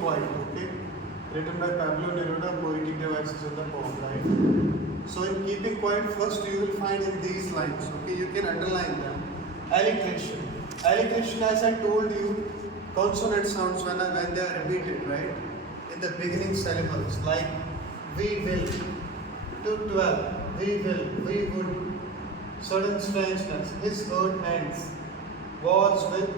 quiet, okay? Written by Pablo Neruda, poetic devices in the poem, right? So in keeping quiet, first you will find in these lines, okay? You can underline them. Alliteration. Alliteration, as I told you, consonant sounds when they are repeated, right? In the beginning syllables, like we will, to 12, we will, we would, sudden strangeness, his hurt hands, wars with,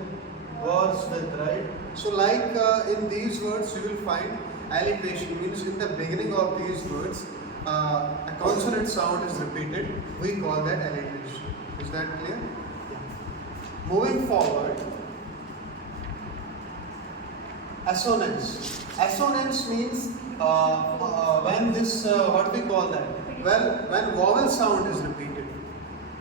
right? So like in these words you will find alliteration, means in the beginning of these words a consonant sound is repeated, we call that alliteration. Is that clear? Yeah. Moving forward, assonance. Assonance means when this, what we call that? Well, when vowel sound is repeated.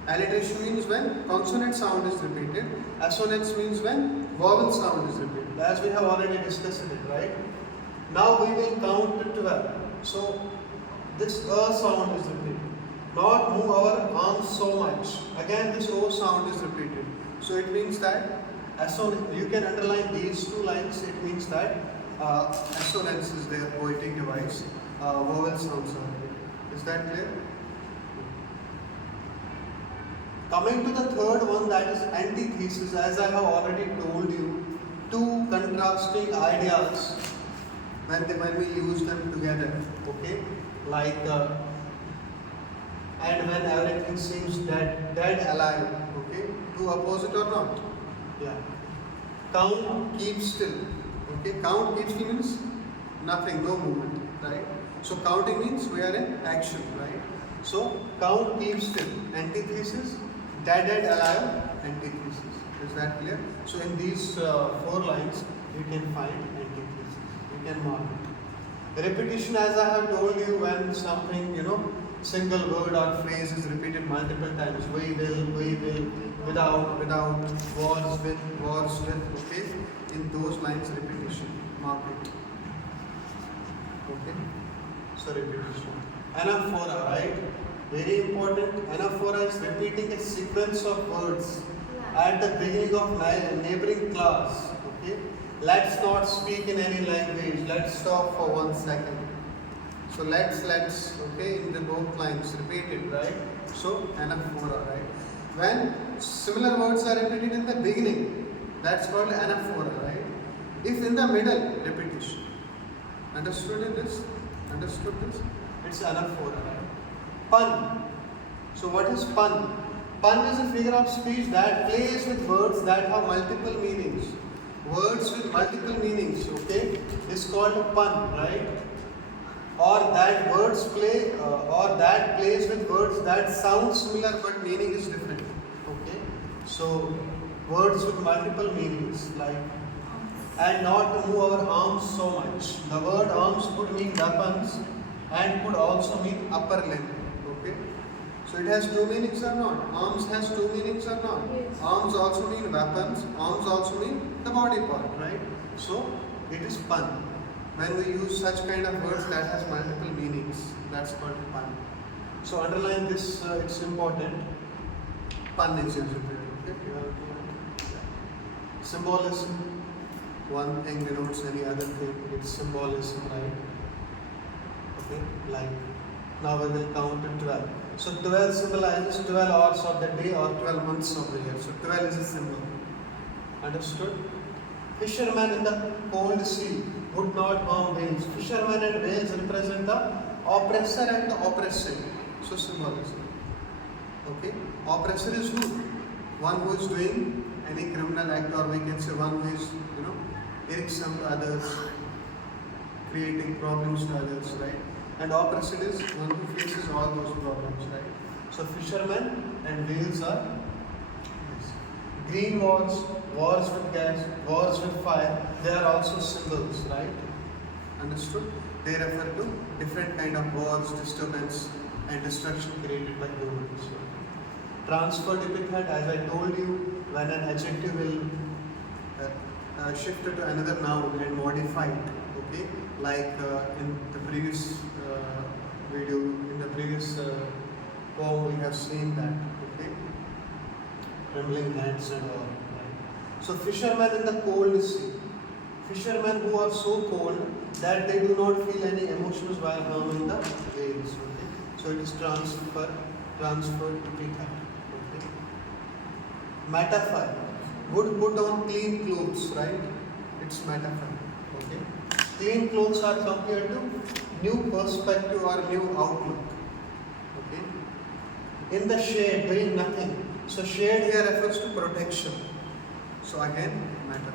Alliteration means when consonant sound is repeated. Assonance means when vowel sound is repeated. As we have already discussed it, right? Now we will count to 12. So this sound is repeated. Not move our arms so much. Again this O sound is repeated. So it means that assonance, you can underline these two lines. It means that assonance is their poetic device. Vowel sounds are repeated. Is that clear? Coming to the third one, that is antithesis. As I have already told you, two contrasting ideas when we use them together, okay? Like and when everything seems dead alive, okay? Two opposite or not? Yeah. Count, keep still. Okay, count, keep still means nothing, no movement, right? So counting means we are in action, right? So count, keep still. Antithesis, dead alive, antithesis. Is that clear? So in these 4 lines you can find antithesis. You can mark it. Repetition, as I have told you, when something, single word or phrase is repeated multiple times. We will, without, wars with, okay? In those lines, repetition, mark it. Okay? So repetition. Anaphora, right? Very important. Anaphora is repeating a sequence of words at the beginning of neighboring class. Okay? Let's not speak in any language. Let's stop for 1 second. So let's, okay, in the both lines, repeat it, right? So anaphora, right? When similar words are repeated in the beginning, that's called anaphora, right? If in the middle, repetition. Understood this? Understood this? It's anaphora, right? Pun. So what is pun? Pun is a figure of speech that plays with words that have multiple meanings. Words with multiple meanings, okay, is called a pun, right? Or that words play, or that plays with words that sound similar but meaning is different. Okay, so words with multiple meanings, like, and not to move our arms so much. The word arms could mean weapons and could also mean upper limb. Okay, so it has 2 meanings or not? Arms has 2 meanings or not? Yes. Arms also mean weapons. Arms also mean the body part, right? So it is pun. When we use such kind of words that has multiple meanings, that's called pun. So underline this, it's important. Pun is used. Okay? Symbolism. One thing denotes any other thing. It's symbolism, right? Okay, like now we will count to 12. So 12 symbolizes 12 hours of the day or 12 months of the year. So 12 is a symbol. Understood? Fishermen in the cold sea would not harm whales. Fishermen and whales represent the oppressor and the oppressed. So symbolism. Okay? Oppressor is who? One who is doing any criminal act, or we can say one who is, irksome to others, creating problems to others, right? And oppressed is one who faces all those problems, right? So fishermen and whales are green wars, wars with gas, wars with fire, they are also symbols, right? Understood? They refer to different kind of wars, disturbance and destruction created by humans. Transferred epithet, as I told you, when an adjective will shift to another noun and modify it, okay? Like in the previous video, in the previous poem we have seen that, okay? Trembling hands and all, right? So fishermen in the cold sea. Fishermen who are so cold that they do not feel any emotions while harming the whales. Okay? So it is transferred to be that. Okay? Metaphor. Would put on clean clothes, right? It's metaphor. Okay? Clean clothes are compared to new perspective or new outlook. Okay? In the shade, doing nothing. So shade here refers to protection. So again, metaphor.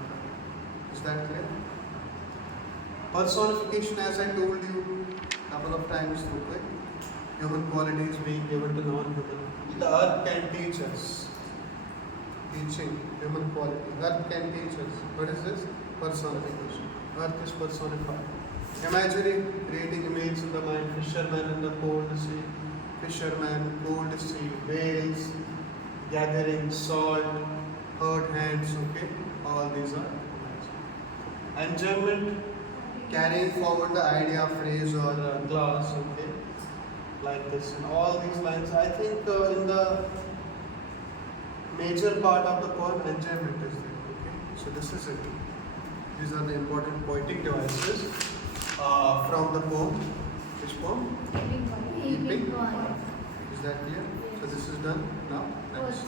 Is that clear? Personification, as I told you a couple of times, okay? Human qualities being given to non-human. The earth can teach us. Teaching human quality. Earth can teach us. What is this? Personification. Earth is personified. Imagery, creating images in the mind. Fisherman in the cold sea. Fisherman, cold sea, whales, gathering salt, hurt hands, okay? All these are imagery. Enjoyment, carrying forward the idea, phrase or clause, okay? Like this. And all these lines, I think in the major part of the poem, enjoyment is there, okay? So this is it. These are the important poetic devices from the poem. Which poem? Epic. Is that clear? So this is done now. Next.